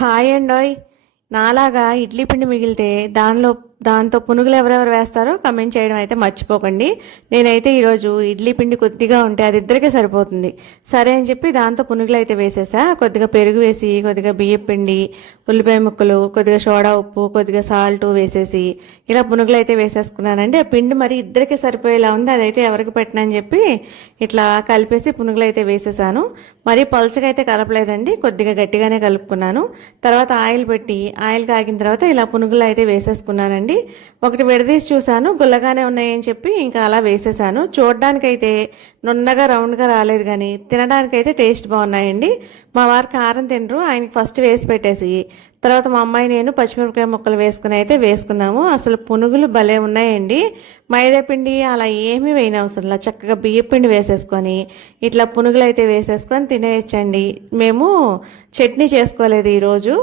Hi అండోయ్. నాలాగా ఇడ్లీ పిండి మిగిలితే దాంతో పునుగులు ఎవరెవరు వేస్తారో కమెంట్ చేయడం అయితే మర్చిపోకండి. నేనైతే ఈరోజు ఇడ్లీ పిండి కొద్దిగా ఉంటే అది ఇద్దరికే సరిపోతుంది. సరే అని చెప్పి దాంతో పునుగులు అయితే వేసేసా. కొద్దిగా పెరుగు వేసి, కొద్దిగా బియ్యం పిండి, ఉల్లిపాయ ముక్కలు, కొద్దిగా సోడా ఉప్పు, కొద్దిగా సాల్ట్ వేసేసి ఇలా పునుగులు అయితే వేసేసుకున్నానండి. ఆ పిండి మరి ఇద్దరికి సరిపోయేలా ఉంది. అదైతే ఎవరికి పెట్టనని చెప్పి ఇట్లా కలిపేసి పునుగులు అయితే వేసేసాను. మరీ పలుచగా అయితే కలపలేదండి, కొద్దిగా గట్టిగానే కలుపుకున్నాను. తర్వాత ఆయిల్ పెట్టి ఆయిల్ కాగిన తర్వాత ఇలా పునుగులు అయితే వేసేసుకున్నానండి. ఒకటి విడదీసి చూశాను, గుల్లగానే ఉన్నాయని చెప్పి ఇంకా అలా వేసేసాను. చూడడానికైతే నున్నగా రౌండ్గా రాలేదు, కానీ తినడానికైతే టేస్ట్ బాగున్నాయండి. మా వారు కారం తినరు, ఆయనకి ఫస్ట్ వేసి పెట్టేసి తర్వాత మా అమ్మాయి నేను పచ్చిమిరపకాయ ముక్కలు వేసుకుని అయితే వేసుకున్నాము. అసలు పునుగులు భలే ఉన్నాయండి. మైదా పిండి అలా ఏమీ వేయనవసరంలా, చక్కగా బియ్య పిండి వేసేసుకొని ఇట్లా పునుగులు అయితే వేసేసుకొని తినేయచ్చండి. మేము చట్నీ చేసుకోలేదు ఈరోజు.